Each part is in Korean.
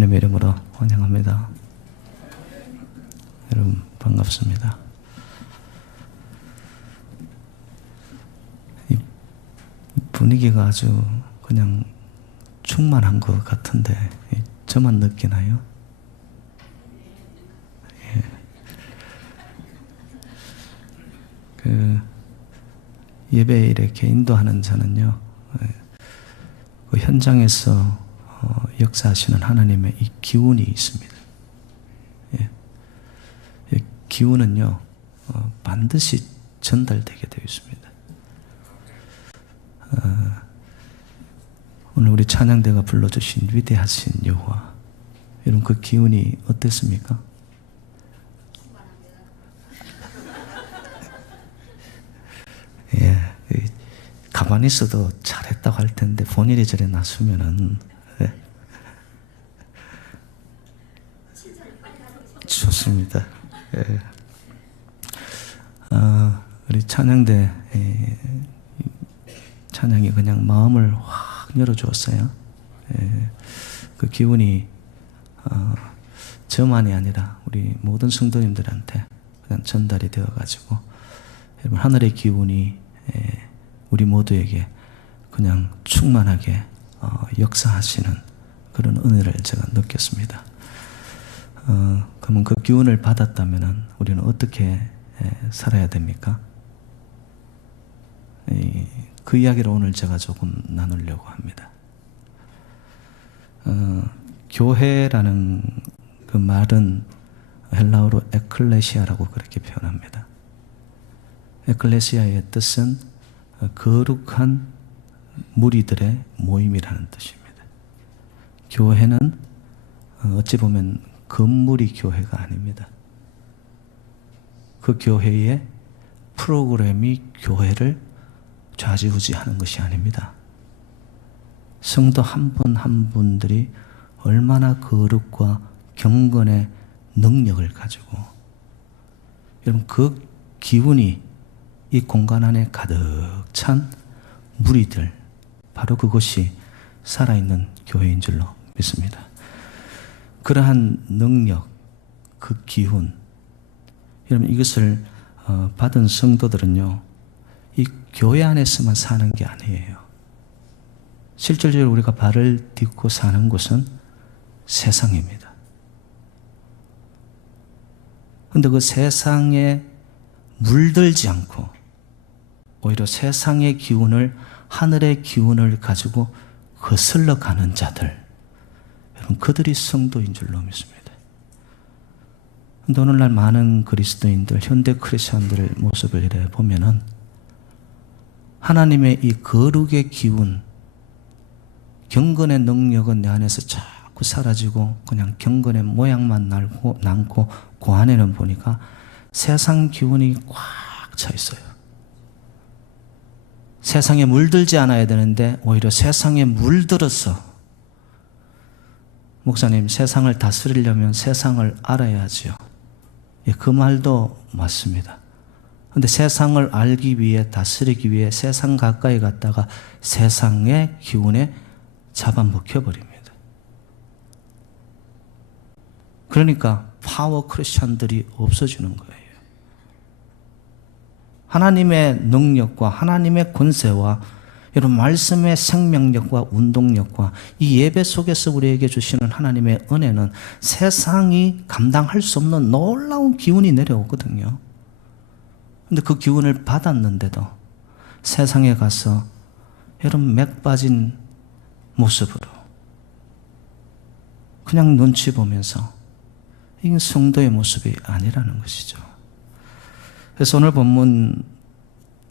주님의 이름으로 환영합니다. 여러분 반갑습니다. 이 분위기가 아주 그냥 충만한 것 같은데 저만 느끼나요? 예. 그 예배에 이렇게 인도하는 저는요, 그 현장에서 역사하시는 하나님의 이 기운이 있습니다. 예. 이 기운은요, 반드시 전달되게 되어 있습니다. 오늘 우리 찬양대가 불러주신 위대하신 여호와, 여러분 그 기운이 어땠습니까? 예, 가만히 있어도 잘했다고 할 텐데 본인이 저래 나서면은 예. 좋습니다. 예. 우리 찬양대 찬양이 그냥 마음을 확 열어주었어요. 예. 그 기운이 저만이 아니라 우리 모든 성도님들한테 그냥 전달이 되어가지고 여러분 하늘의 기운이 우리 모두에게 그냥 충만하게 역사하시는 그런 은혜를 제가 느꼈습니다. 그러면 그 기운을 받았다면 우리는 어떻게 살아야 됩니까? 그 이야기를 오늘 제가 조금 나누려고 합니다. 교회라는 그 말은 헬라어로 에클레시아라고 그렇게 표현합니다. 에클레시아의 뜻은 거룩한 무리들의 모임이라는 뜻입니다. 교회는 어찌 보면 건물이 교회가 아닙니다. 그 교회의 프로그램이 교회를 좌지우지하는 것이 아닙니다. 성도 한 분 한 분들이 얼마나 거룩과 경건의 능력을 가지고 여러분 그 기운이 이 공간 안에 가득 찬 무리들, 바로 그것이 살아있는 교회인 줄로 믿습니다. 그러한 능력, 그 기운, 여러분 이것을 받은 성도들은요, 이 교회 안에서만 사는 게 아니에요. 실질적으로 우리가 발을 딛고 사는 곳은 세상입니다. 그런데 그 세상에 물들지 않고 오히려 세상의 기운을, 하늘의 기운을 가지고 거슬러 가는 자들, 여러분 그들이 성도인 줄로 믿습니다. 그런데 오늘날 많은 그리스도인들, 현대 크리스천들의 모습을 이래 보면은 하나님의 이 거룩의 기운, 경건의 능력은 내 안에서 자꾸 사라지고 그냥 경건의 모양만 남고 그 안에는 보니까 세상 기운이 꽉 차 있어요. 세상에 물들지 않아야 되는데 오히려 세상에 물들어서, 목사님 세상을 다스리려면 세상을 알아야지요. 예, 그 말도 맞습니다. 그런데 세상을 알기 위해, 다스리기 위해 세상 가까이 갔다가 세상의 기운에 잡아먹혀버립니다. 그러니까 파워 크리스천들이 없어지는 거예요. 하나님의 능력과 하나님의 권세와 여러분 말씀의 생명력과 운동력과 이 예배 속에서 우리에게 주시는 하나님의 은혜는 세상이 감당할 수 없는 놀라운 기운이 내려오거든요. 그런데 그 기운을 받았는데도 세상에 가서 여러분 맥 빠진 모습으로 그냥 눈치 보면서, 이게 성도의 모습이 아니라는 것이죠. 그래서 오늘 본문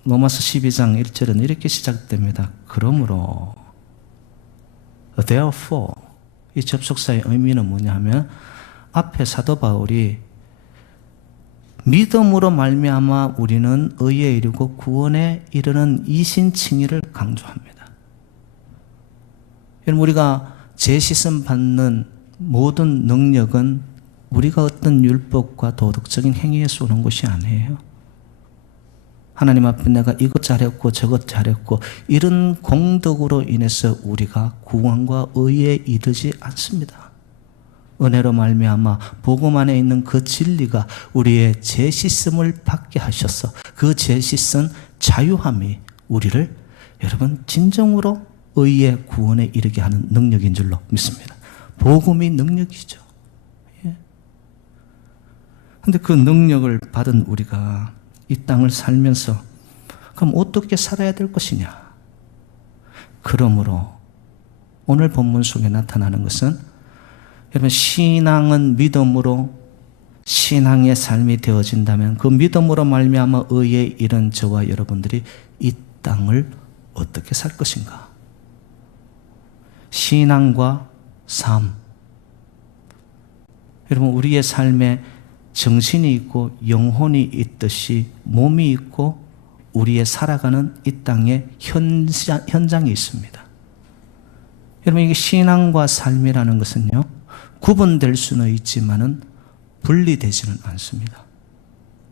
로마서 12장 1절은 이렇게 시작됩니다. 그러므로, therefore, 이 접속사의 의미는 뭐냐 하면 앞에 사도 바울이 믿음으로 말미암아 우리는 의에 이르고 구원에 이르는 이신칭의를 강조합니다. 여러분 우리가 제시선 받는 모든 능력은 우리가 어떤 율법과 도덕적인 행위에서 오는 것이 아니에요. 하나님 앞에 내가 이것 잘했고 저것 잘했고 이런 공덕으로 인해서 우리가 구원과 의에 이르지 않습니다. 은혜로 말미암아 복음 안에 있는 그 진리가 우리의 죄 씻음을 받게 하셔서 그 죄 씻은 자유함이 우리를 여러분 진정으로 의의 구원에 이르게 하는 능력인 줄로 믿습니다. 복음이 능력이죠. 그런데 그 능력을 받은 우리가 이 땅을 살면서 그럼 어떻게 살아야 될 것이냐? 그러므로 오늘 본문 속에 나타나는 것은 여러분 신앙은 믿음으로 신앙의 삶이 되어진다면 그 믿음으로 말미암아 의에 이른 저와 여러분들이 이 땅을 어떻게 살 것인가? 신앙과 삶. 여러분 우리의 삶에 정신이 있고 영혼이 있듯이 몸이 있고 우리의 살아가는 이 땅의 현장이 있습니다. 여러분 이게 신앙과 삶이라는 것은요 구분될 수는 있지만은 분리되지는 않습니다.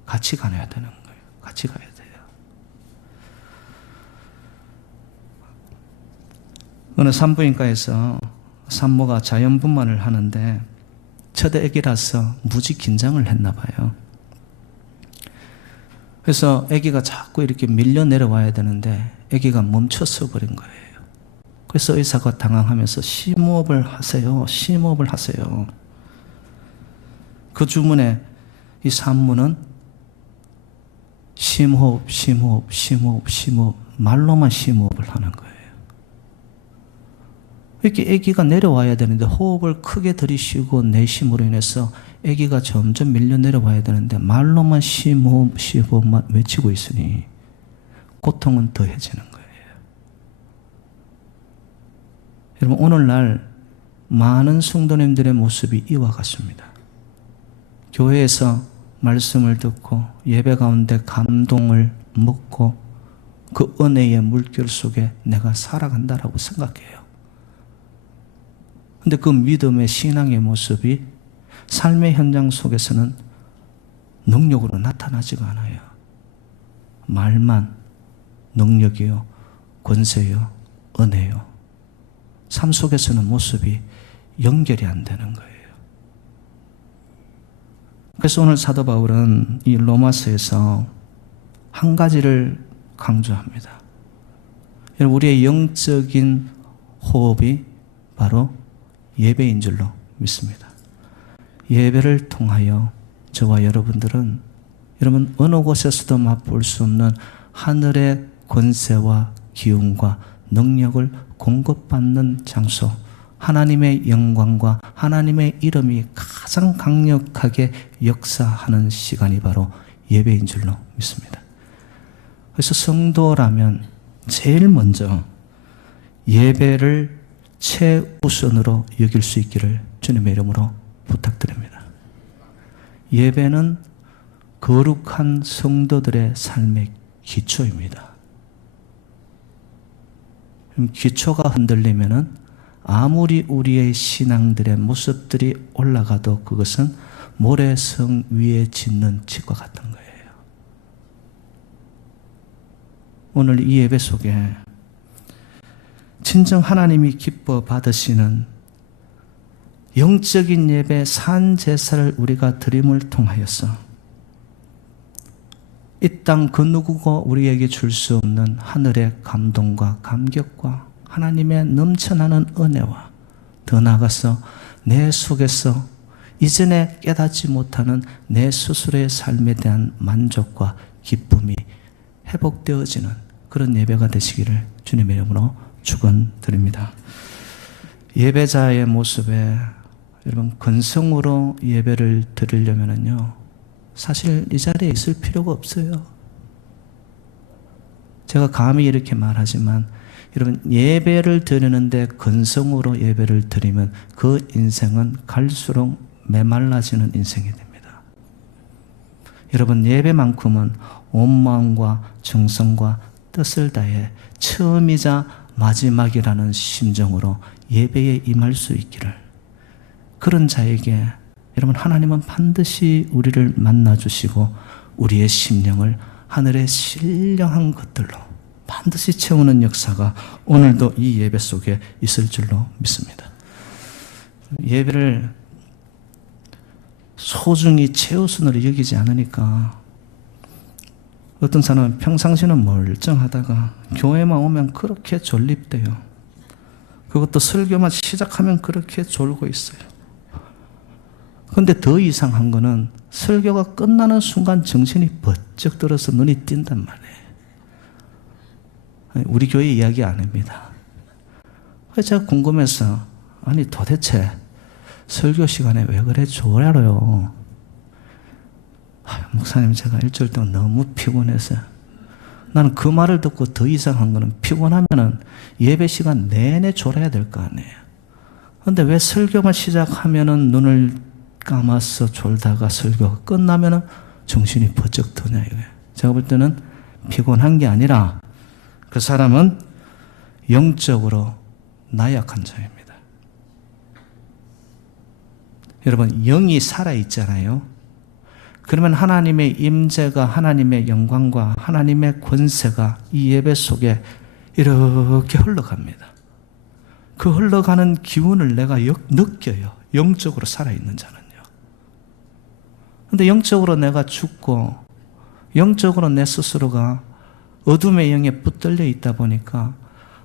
같이 가야 되는 거예요. 같이 가야 돼요. 어느 산부인과에서 산모가 자연분만을 하는데 첫 아기라서 무지 긴장을 했나 봐요. 그래서 아기가 자꾸 이렇게 밀려 내려와야 되는데 아기가 멈춰서 버린 거예요. 그래서 의사가 당황하면서 심호흡을 하세요. 심호흡을 하세요. 그 주문에 이 산모는 심호흡, 심호흡, 심호흡, 심호흡 말로만 심호흡을 하는 거예요. 이렇게 아기가 내려와야 되는데 호흡을 크게 들이쉬고 내쉼으로 인해서 아기가 점점 밀려 내려와야 되는데 말로만 심호흡, 심호흡만 외치고 있으니 고통은 더해지는 거예요. 여러분 오늘날 많은 성도님들의 모습이 이와 같습니다. 교회에서 말씀을 듣고 예배 가운데 감동을 먹고 그 은혜의 물결 속에 내가 살아간다라고 생각해요. 근데 그 믿음의 신앙의 모습이 삶의 현장 속에서는 능력으로 나타나지가 않아요. 말만 능력이요, 권세요, 은혜요. 삶 속에서는 모습이 연결이 안 되는 거예요. 그래서 오늘 사도 바울은 이 로마서에서 한 가지를 강조합니다. 우리의 영적인 호흡이 바로 예배인 줄로 믿습니다. 예배를 통하여 저와 여러분들은 여러분 어느 곳에서도 맛볼 수 없는 하늘의 권세와 기운과 능력을 공급받는 장소, 하나님의 영광과 하나님의 이름이 가장 강력하게 역사하는 시간이 바로 예배인 줄로 믿습니다. 그래서 성도라면 제일 먼저 예배를 최우선으로 여길 수 있기를 주님의 이름으로 부탁드립니다. 예배는 거룩한 성도들의 삶의 기초입니다. 기초가 흔들리면은 아무리 우리의 신앙들의 모습들이 올라가도 그것은 모래성 위에 짓는 집과 같은 거예요. 오늘 이 예배 속에 진정 하나님이 기뻐 받으시는 영적인 예배 산제사를 우리가 드림을 통하여서 이 땅 그 누구고 우리에게 줄 수 없는 하늘의 감동과 감격과 하나님의 넘쳐나는 은혜와 더 나아가서 내 속에서 이전에 깨닫지 못하는 내 스스로의 삶에 대한 만족과 기쁨이 회복되어지는 그런 예배가 되시기를 주님의 이름으로 축원드립니다. 예배자의 모습에 여러분 근성으로 예배를 드리려면요 사실 이 자리에 있을 필요가 없어요. 제가 감히 이렇게 말하지만 여러분 예배를 드리는데 근성으로 예배를 드리면 그 인생은 갈수록 메말라지는 인생이 됩니다. 여러분 예배만큼은 온 마음과 정성과 뜻을 다해 처음이자 마지막이라는 심정으로 예배에 임할 수 있기를, 그런 자에게 여러분 하나님은 반드시 우리를 만나주시고 우리의 심령을 하늘의 신령한 것들로 반드시 채우는 역사가 오늘도 이 예배 속에 있을 줄로 믿습니다. 예배를 소중히 최우선으로 여기지 않으니까 어떤 사람은 평상시는 멀쩡하다가 교회만 오면 그렇게 졸립대요. 그것도 설교만 시작하면 그렇게 졸고 있어요. 그런데 더 이상한 거는 설교가 끝나는 순간 정신이 번쩍 들어서 눈이 띈단 말이에요. 우리 교회 이야기 아닙니다. 그래서 제가 궁금해서 아니 도대체 설교 시간에 왜 그래 졸아요? 목사님 제가 일주일 동안 너무 피곤해서 나는 그 말을 듣고 더 이상한 거는 피곤하면은 예배 시간 내내 졸아야 될 거 아니에요. 그런데 왜 설교만 시작하면은 눈을 감아서 졸다가 설교가 끝나면은 정신이 번쩍 드냐 이거예요. 제가 볼 때는 피곤한 게 아니라 그 사람은 영적으로 나약한 자입니다. 여러분 영이 살아있잖아요. 그러면 하나님의 임재가 하나님의 영광과 하나님의 권세가 이 예배 속에 이렇게 흘러갑니다. 그 흘러가는 기운을 내가 느껴요. 영적으로 살아있는 자는요. 그런데 영적으로 내가 죽고 영적으로 내 스스로가 어둠의 영에 붙들려 있다 보니까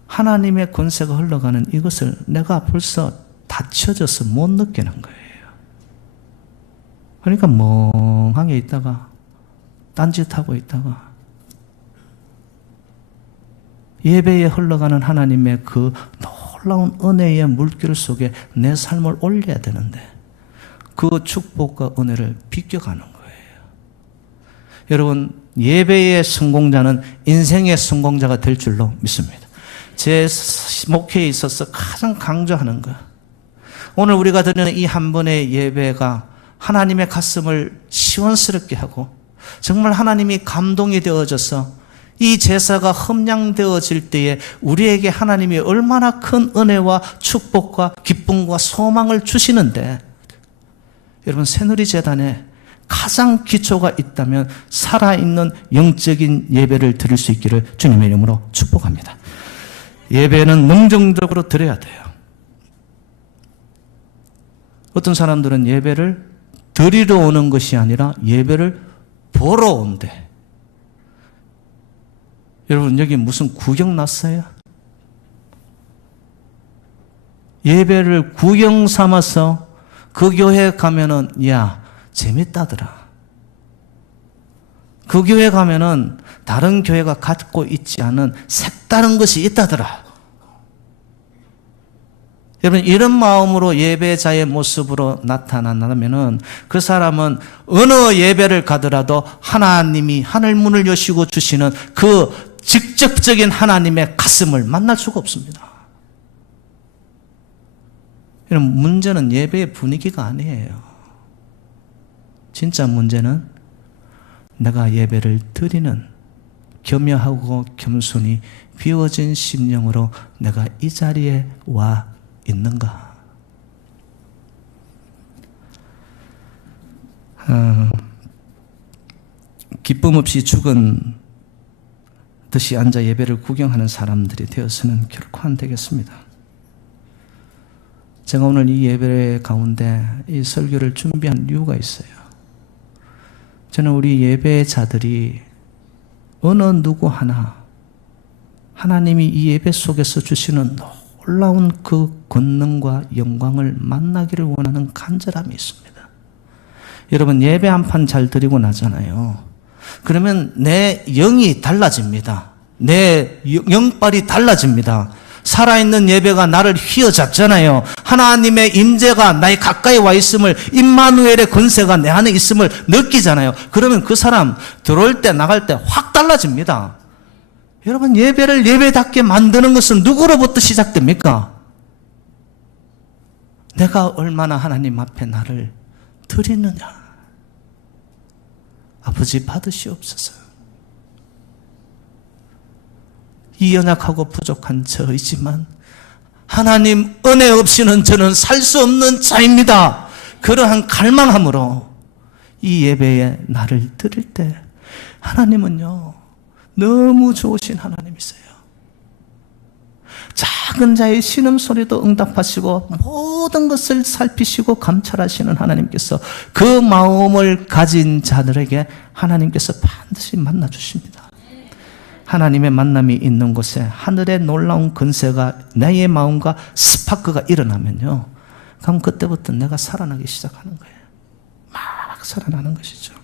하나님의 권세가 흘러가는 이것을 내가 벌써 닫혀져서 못 느끼는 거예요. 그러니까 멍하게 있다가 딴짓하고 있다가 예배에 흘러가는 하나님의 그 놀라운 은혜의 물길 속에 내 삶을 올려야 되는데 그 축복과 은혜를 비껴가는 거예요. 여러분 예배의 성공자는 인생의 성공자가 될 줄로 믿습니다. 제 목회에 있어서 가장 강조하는 거 오늘 우리가 드리는 이 한 번의 예배가 하나님의 가슴을 시원스럽게 하고 정말 하나님이 감동이 되어져서 이 제사가 험양되어질 때에 우리에게 하나님이 얼마나 큰 은혜와 축복과 기쁨과 소망을 주시는데 여러분 새누리재단에 가장 기초가 있다면 살아있는 영적인 예배를 드릴 수 있기를 주님의 이름으로 축복합니다. 예배는 능동적으로 드려야 돼요. 어떤 사람들은 예배를 드리러 오는 것이 아니라 예배를 보러 온대. 여러분 여기 무슨 구경 났어요? 예배를 구경 삼아서 그 교회 가면은 야 재밌다더라. 그 교회 가면은 다른 교회가 갖고 있지 않은 색다른 것이 있다더라. 여러분 이런 마음으로 예배자의 모습으로 나타난다면은 그 사람은 어느 예배를 가더라도 하나님이 하늘 문을 여시고 주시는 그 직접적인 하나님의 가슴을 만날 수가 없습니다. 여러분 문제는 예배의 분위기가 아니에요. 진짜 문제는 내가 예배를 드리는 겸허하고 겸손히 비워진 심령으로 내가 이 자리에 와 있는가? 기쁨 없이 죽은 듯이 앉아 예배를 구경하는 사람들이 되어서는 결코 안 되겠습니다. 제가 오늘 이 예배 가운데 이 설교를 준비한 이유가 있어요. 저는 우리 예배자들이 어느 누구 하나 하나님이 이 예배 속에서 주시는 놀라운 그 권능과 영광을 만나기를 원하는 간절함이 있습니다. 여러분 예배 한 판 잘 드리고 나잖아요. 그러면 내 영이 달라집니다. 내 영빨이 달라집니다. 살아있는 예배가 나를 휘어잡잖아요. 하나님의 임재가 나의 가까이 와 있음을 임마누엘의 권세가 내 안에 있음을 느끼잖아요. 그러면 그 사람 들어올 때 나갈 때 확 달라집니다. 여러분 예배를 예배답게 만드는 것은 누구로부터 시작됩니까? 내가 얼마나 하나님 앞에 나를 드리느냐. 아버지 받으시옵소서. 이 연약하고 부족한 저이지만 하나님 은혜 없이는 저는 살 수 없는 자입니다. 그러한 갈망함으로 이 예배에 나를 드릴 때 하나님은요 너무 좋으신 하나님이세요. 작은 자의 신음소리도 응답하시고 모든 것을 살피시고 감찰하시는 하나님께서 그 마음을 가진 자들에게 하나님께서 반드시 만나주십니다. 하나님의 만남이 있는 곳에 하늘의 놀라운 건세가 나의 마음과 스파크가 일어나면요, 그럼 그때부터 내가 살아나기 시작하는 거예요. 막 살아나는 것이죠.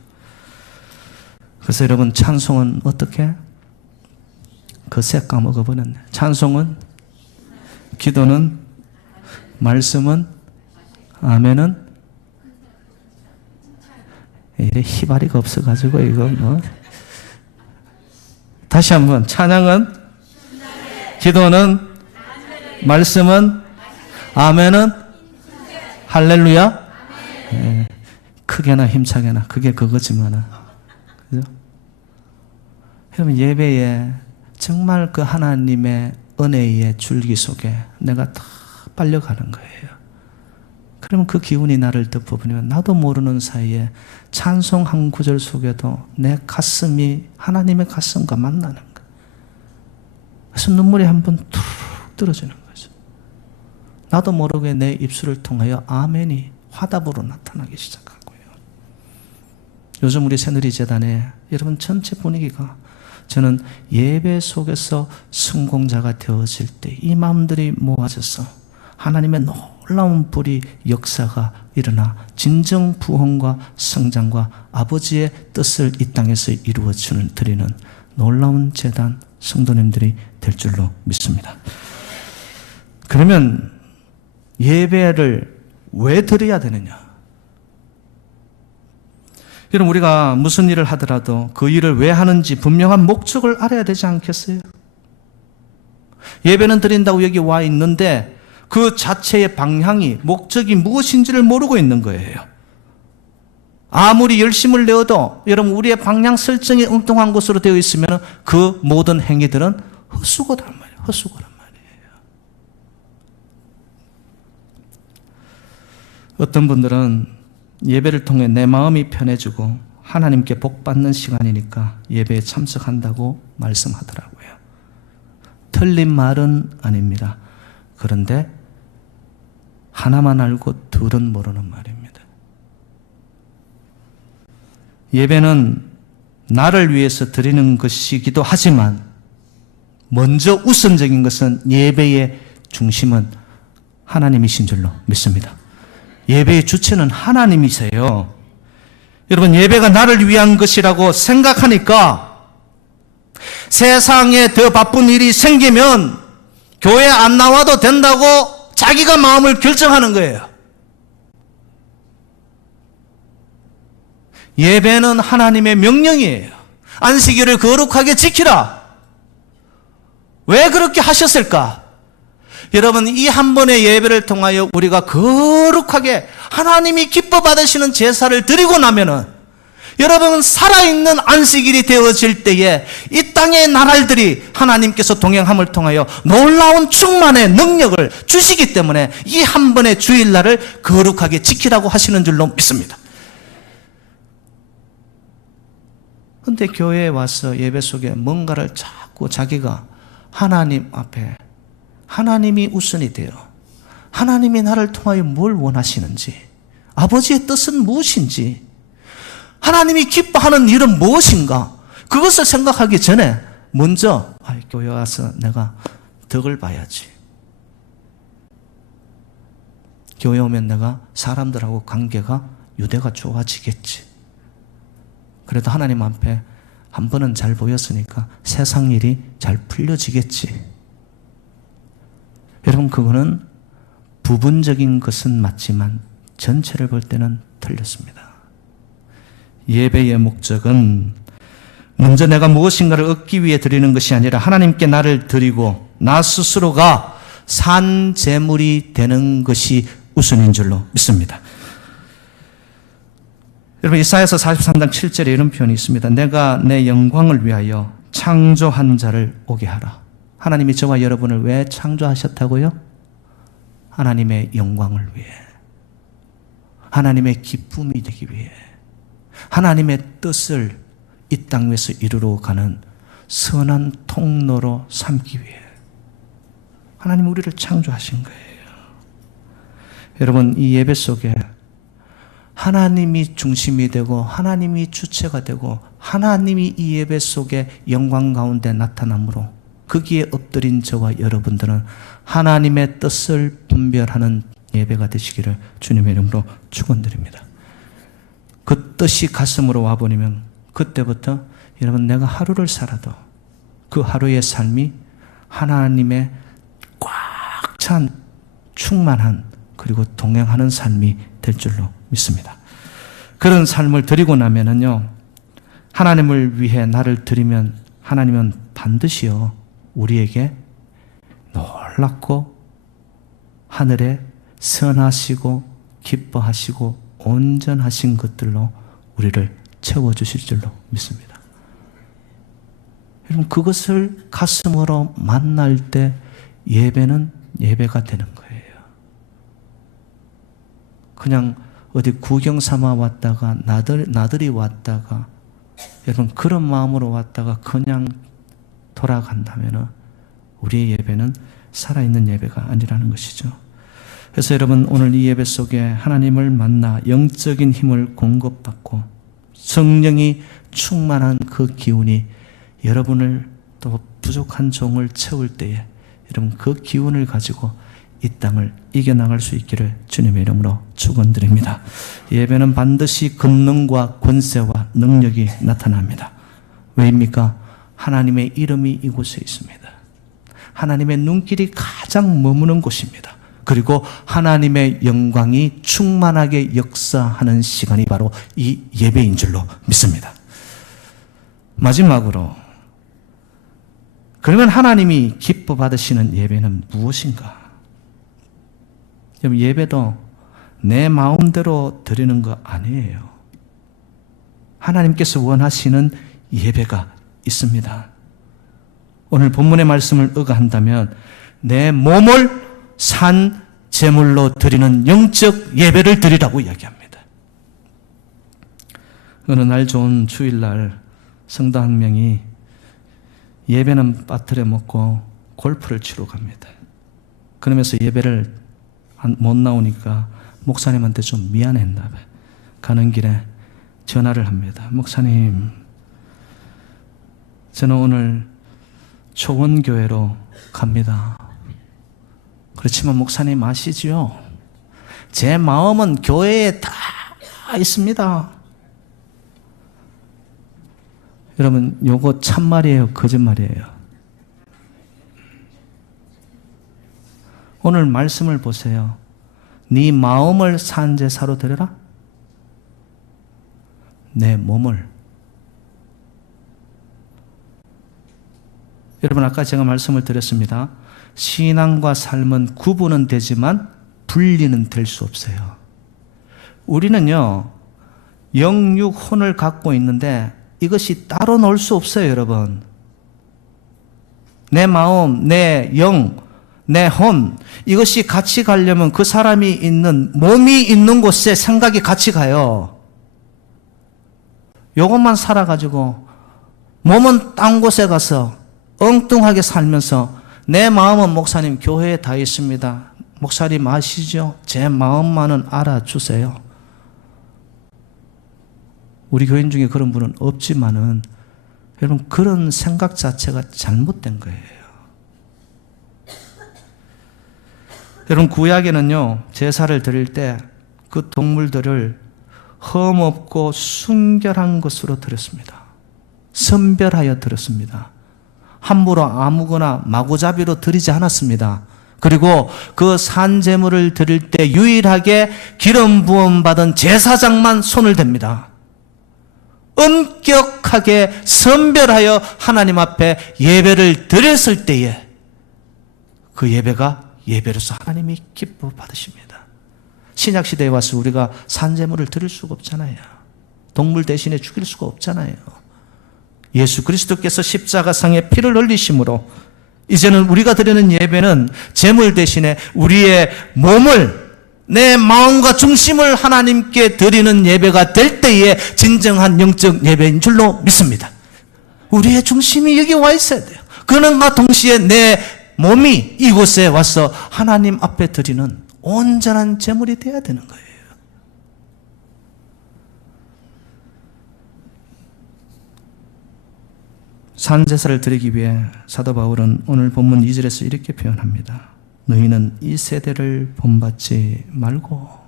그래서 여러분, 찬송은 어떻게? 그새 까먹어버렸네. 찬송은, 기도는, 말씀은, 아멘은, 이래 희발이가 없어가지고 이거 뭐. 다시 한번, 찬양은, 기도는, 말씀은, 아멘은, 할렐루야. 예, 크게나 힘차게나 그게 그거지만은, 그죠? 여러분, 예배에 정말 그 하나님의 은혜의 줄기 속에 내가 다 빨려가는 거예요. 그러면 그 기운이 나를 덮어버리면 나도 모르는 사이에 찬송 한 구절 속에도 내 가슴이 하나님의 가슴과 만나는 거예요. 그래서 눈물이 한번 툭 떨어지는 거죠. 나도 모르게 내 입술을 통하여 아멘이 화답으로 나타나기 시작하고요. 요즘 우리 새누리재단에 여러분 전체 분위기가, 저는 예배 속에서 성공자가 되어질 때 이 마음들이 모아져서 하나님의 놀라운 불이 역사가 일어나 진정 부흥과 성장과 아버지의 뜻을 이 땅에서 이루어 드리는 놀라운 재단 성도님들이 될 줄로 믿습니다. 그러면 예배를 왜 드려야 되느냐? 여러분, 우리가 무슨 일을 하더라도 그 일을 왜 하는지 분명한 목적을 알아야 되지 않겠어요? 예배는 드린다고 여기 와 있는데 그 자체의 방향이, 목적이 무엇인지를 모르고 있는 거예요. 아무리 열심을 내어도 여러분, 우리의 방향 설정이 엉뚱한 것으로 되어 있으면 그 모든 행위들은 헛수고란 말이에요. 헛수고란 말이에요. 어떤 분들은 예배를 통해 내 마음이 편해지고 하나님께 복 받는 시간이니까 예배에 참석한다고 말씀하더라고요. 틀린 말은 아닙니다. 그런데 하나만 알고 둘은 모르는 말입니다. 예배는 나를 위해서 드리는 것이기도 하지만 먼저 우선적인 것은 예배의 중심은 하나님이신 줄로 믿습니다. 예배의 주체는 하나님이세요. 여러분, 예배가 나를 위한 것이라고 생각하니까 세상에 더 바쁜 일이 생기면 교회 안 나와도 된다고 자기가 마음을 결정하는 거예요. 예배는 하나님의 명령이에요. 안식일을 거룩하게 지키라. 왜 그렇게 하셨을까? 여러분, 이 한 번의 예배를 통하여 우리가 거룩하게 하나님이 기뻐 받으시는 제사를 드리고 나면은 여러분, 살아있는 안식일이 되어질 때에 이 땅의 나날들이 하나님께서 동행함을 통하여 놀라운 충만의 능력을 주시기 때문에 이 한 번의 주일날을 거룩하게 지키라고 하시는 줄로 믿습니다. 그런데 교회에 와서 예배 속에 뭔가를 자꾸 자기가 하나님 앞에, 하나님이 우선이 돼요. 하나님이 나를 통하여 뭘 원하시는지, 아버지의 뜻은 무엇인지, 하나님이 기뻐하는 일은 무엇인가, 그것을 생각하기 전에 먼저 교회 와서 내가 덕을 봐야지. 교회 오면 내가 사람들하고 관계가 유대가 좋아지겠지. 그래도 하나님 앞에 한 번은 잘 보였으니까 세상 일이 잘 풀려지겠지. 여러분, 그거는 부분적인 것은 맞지만 전체를 볼 때는 틀렸습니다. 예배의 목적은 먼저 내가 무엇인가를 얻기 위해 드리는 것이 아니라 하나님께 나를 드리고 나 스스로가 산 제물이 되는 것이 우선인 줄로 믿습니다. 여러분, 이사야서 43장 7절에 이런 표현이 있습니다. 내가 내 영광을 위하여 창조한 자를 오게 하라. 하나님이 저와 여러분을 왜 창조하셨다고요? 하나님의 영광을 위해, 하나님의 기쁨이 되기 위해, 하나님의 뜻을 이 땅 위에서 이루러 가는 선한 통로로 삼기 위해. 하나님 우리를 창조하신 거예요. 여러분, 이 예배 속에 하나님이 중심이 되고 하나님이 주체가 되고 하나님이 이 예배 속에 영광 가운데 나타남으로 거기에 엎드린 저와 여러분들은 하나님의 뜻을 분별하는 예배가 되시기를 주님의 이름으로 축원드립니다. 그 뜻이 가슴으로 와버리면 그때부터 여러분, 내가 하루를 살아도 그 하루의 삶이 하나님의 꽉 찬 충만한 그리고 동행하는 삶이 될 줄로 믿습니다. 그런 삶을 드리고 나면은요, 하나님을 위해 나를 드리면 하나님은 반드시요 우리에게 놀랍고 하늘에 선하시고 기뻐하시고 온전하신 것들로 우리를 채워주실 줄로 믿습니다. 여러분, 그것을 가슴으로 만날 때 예배는 예배가 되는 거예요. 그냥 어디 구경 삼아 왔다가 나들이 왔다가 여러분 그런 마음으로 왔다가 그냥 돌아간다면 우리의 예배는 살아있는 예배가 아니라는 것이죠. 그래서 여러분, 오늘 이 예배 속에 하나님을 만나 영적인 힘을 공급받고 성령이 충만한 그 기운이 여러분을 또 부족한 종을 채울 때에 여러분 그 기운을 가지고 이 땅을 이겨나갈 수 있기를 주님의 이름으로 축원드립니다. 예배는 반드시 권능과 권세와 능력이 나타납니다. 왜입니까? 하나님의 이름이 이곳에 있습니다. 하나님의 눈길이 가장 머무는 곳입니다. 그리고 하나님의 영광이 충만하게 역사하는 시간이 바로 이 예배인 줄로 믿습니다. 마지막으로, 그러면 하나님이 기뻐 받으시는 예배는 무엇인가? 예배도 내 마음대로 드리는 거 아니에요. 하나님께서 원하시는 예배가 있습니다. 오늘 본문의 말씀을 의거한다면 내 몸을 산 제물로 드리는 영적 예배를 드리라고 이야기합니다. 어느 날 좋은 주일날 성도 한 명이 예배는 빠뜨려 먹고 골프를 치러 갑니다. 그러면서 예배를 못 나오니까 목사님한테 좀 미안했나 봐요. 가는 길에 전화를 합니다. 목사님, 저는 오늘 초원교회로 갑니다. 그렇지만 목사님 아시죠? 제 마음은 교회에 다 있습니다. 여러분, 요거 참말이에요, 거짓말이에요? 오늘 말씀을 보세요. 네 마음을 산제사로 드려라? 내 몸을. 여러분, 아까 제가 말씀을 드렸습니다. 신앙과 삶은 구분은 되지만 분리는 될 수 없어요. 우리는요, 영육 혼을 갖고 있는데 이것이 따로 놀 수 없어요, 여러분. 내 마음, 내 영, 내 혼, 이것이 같이 가려면 그 사람이 있는, 몸이 있는 곳에 생각이 같이 가요. 요것만 살아가지고 몸은 딴 곳에 가서 엉뚱하게 살면서 내 마음은 목사님 교회에 다 있습니다. 목사님 아시죠? 제 마음만은 알아주세요. 우리 교인 중에 그런 분은 없지만은 여러분, 그런 생각 자체가 잘못된 거예요. 여러분, 구약에는요, 제사를 드릴 때 그 동물들을 흠없고 순결한 것으로 드렸습니다. 선별하여 드렸습니다. 함부로 아무거나 마구잡이로 드리지 않았습니다. 그리고 그 산제물을 드릴 때 유일하게 기름 부음 받은 제사장만 손을 댑니다. 엄격하게 선별하여 하나님 앞에 예배를 드렸을 때에 그 예배가 예배로서 하나님이 기뻐 받으십니다. 신약시대에 와서 우리가 산제물을 드릴 수가 없잖아요. 동물 대신에 죽일 수가 없잖아요. 예수 그리스도께서 십자가상에 피를 흘리심으로 이제는 우리가 드리는 예배는 제물 대신에 우리의 몸을, 내 마음과 중심을 하나님께 드리는 예배가 될 때에 진정한 영적 예배인 줄로 믿습니다. 우리의 중심이 여기 와 있어야 돼요. 그는과 동시에 내 몸이 이곳에 와서 하나님 앞에 드리는 온전한 제물이 되어야 되는 거예요. 산제사를 드리기 위해 사도 바울은 오늘 본문 2절에서 이렇게 표현합니다. 너희는 이 세대를 본받지 말고.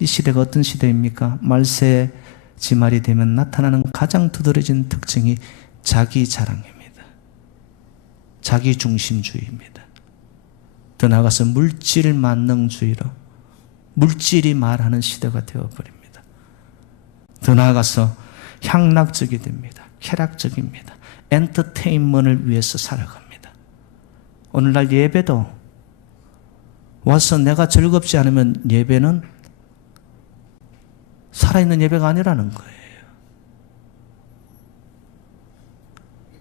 이 시대가 어떤 시대입니까? 말세 지말이 되면 나타나는 가장 두드러진 특징이 자기 자랑입니다. 자기 중심주의입니다. 더 나아가서 물질 만능주의로 물질이 말하는 시대가 되어버립니다. 더 나아가서 향락적이 됩니다. 쾌락적입니다. 엔터테인먼트를 위해서 살아갑니다. 오늘날 예배도 와서 내가 즐겁지 않으면 예배는 살아있는 예배가 아니라는 거예요.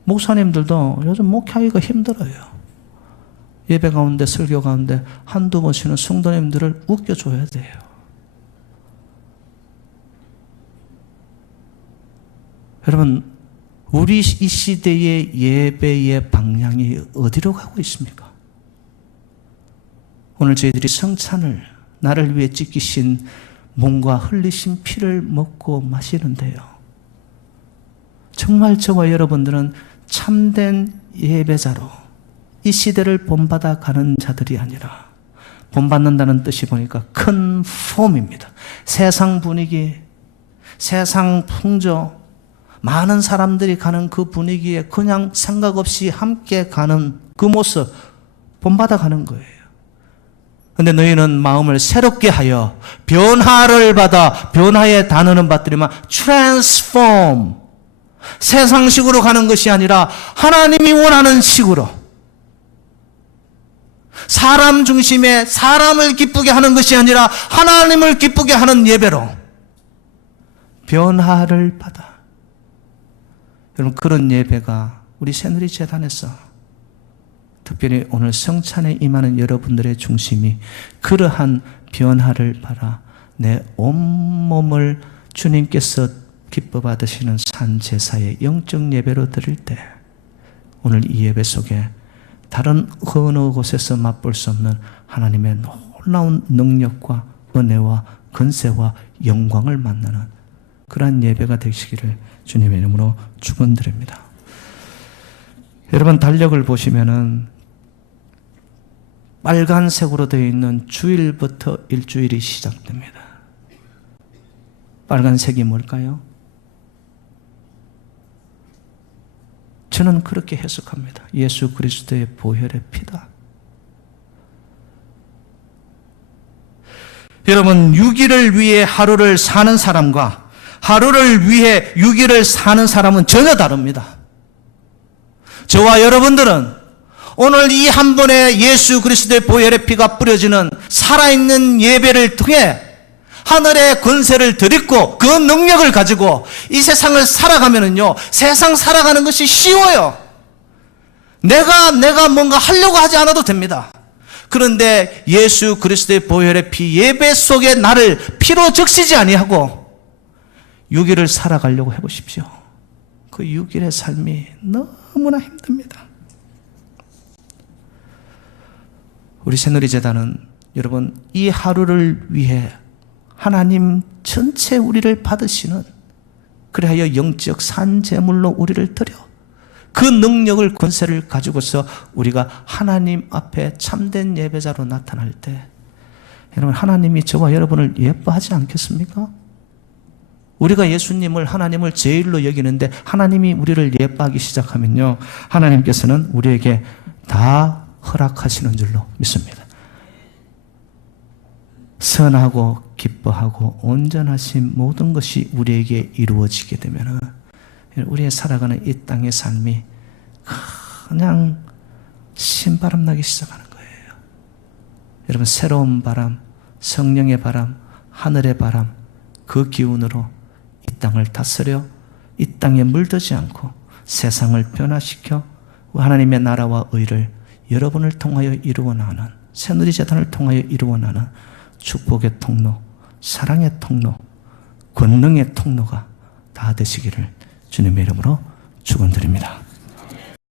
목사님들도 요즘 목회하기가 힘들어요. 예배 가운데 설교 가운데 한두 번 쉬는 성도님들을 웃겨줘야 돼요. 여러분, 우리 이 시대의 예배의 방향이 어디로 가고 있습니까? 오늘 저희들이 성찬을 나를 위해 찢기신 몸과 흘리신 피를 먹고 마시는데요. 정말 저와 여러분들은 참된 예배자로 이 시대를 본받아 가는 자들이 아니라, 본받는다는 뜻이 보니까 큰 폼입니다. 세상 분위기, 세상 풍조, 많은 사람들이 가는 그 분위기에 그냥 생각 없이 함께 가는 그 모습 본받아 가는 거예요. 그런데 너희는 마음을 새롭게 하여 변화를 받아, 변화의 단어는 받들이만 transform, 세상식으로 가는 것이 아니라 하나님이 원하는 식으로, 사람 중심의 사람을 기쁘게 하는 것이 아니라 하나님을 기쁘게 하는 예배로 변화를 받아. 여러분, 그런 예배가 우리 새누리 재단에서, 특별히 오늘 성찬에 임하는 여러분들의 중심이 그러한 변화를 바라 내 온몸을 주님께서 기뻐 받으시는 산제사의 영적 예배로 드릴 때, 오늘 이 예배 속에 다른 어느 곳에서 맛볼 수 없는 하나님의 놀라운 능력과 은혜와 권세와 영광을 만나는 그러한 예배가 되시기를 주님의 이름으로 축원드립니다. 여러분, 달력을 보시면은 빨간색으로 되어 있는 주일부터 일주일이 시작됩니다. 빨간색이 뭘까요? 저는 그렇게 해석합니다. 예수 그리스도의 보혈의 피다. 여러분, 6일을 위해 하루를 사는 사람과 하루를 위해 6일을 사는 사람은 전혀 다릅니다. 저와 여러분들은 오늘 이 한 번의 예수 그리스도의 보혈의 피가 뿌려지는 살아있는 예배를 통해 하늘의 권세를 드리고 그 능력을 가지고 이 세상을 살아가면은요, 세상 살아가는 것이 쉬워요. 내가 뭔가 하려고 하지 않아도 됩니다. 그런데 예수 그리스도의 보혈의 피, 예배 속에 나를 피로 적시지 아니하고 6일을 살아가려고 해보십시오. 그 6일의 삶이 너무나 힘듭니다. 우리 새누리재단은 여러분, 이 하루를 위해 하나님 전체 우리를 받으시는, 그리하여 영적 산제물로 우리를 드려 그 능력을, 권세를 가지고서 우리가 하나님 앞에 참된 예배자로 나타날 때, 여러분, 하나님이 저와 여러분을 예뻐하지 않겠습니까? 우리가 예수님을, 하나님을 제일로 여기는데 하나님이 우리를 예뻐하기 시작하면요, 하나님께서는 우리에게 다 허락하시는 줄로 믿습니다. 선하고 기뻐하고 온전하신 모든 것이 우리에게 이루어지게 되면 우리의 살아가는 이 땅의 삶이 그냥 신바람 나기 시작하는 거예요. 여러분, 새로운 바람, 성령의 바람, 하늘의 바람, 그 기운으로 이 땅을 다스려 이 땅에 물들지 않고 세상을 변화시켜 하나님의 나라와 의를 여러분을 통하여 이루어 나가는, 새누리재단을 통하여 이루어 나가는 축복의 통로, 사랑의 통로, 권능의 통로가 다 되시기를 주님의 이름으로 축원드립니다.